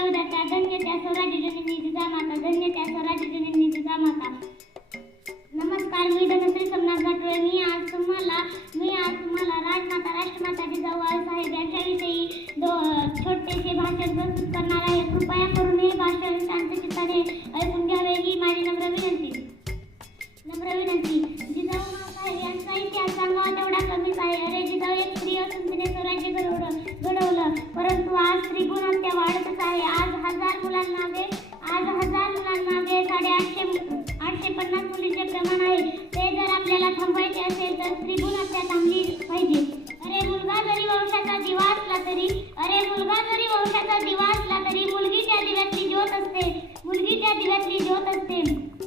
धन्य त्या स्वराज्य जननी जिजामाता धन्य त्या नमस्कार मी धनश्री सोमनाथ मी आज तुम्हाला मी आज तुम्हाला राजमाता राष्ट्रमाता जवळ साहेब यांच्याविषयी छोटेसे भाषण प्रस्तुत करणार आहे. कृपया करून Tira a trilhota dele.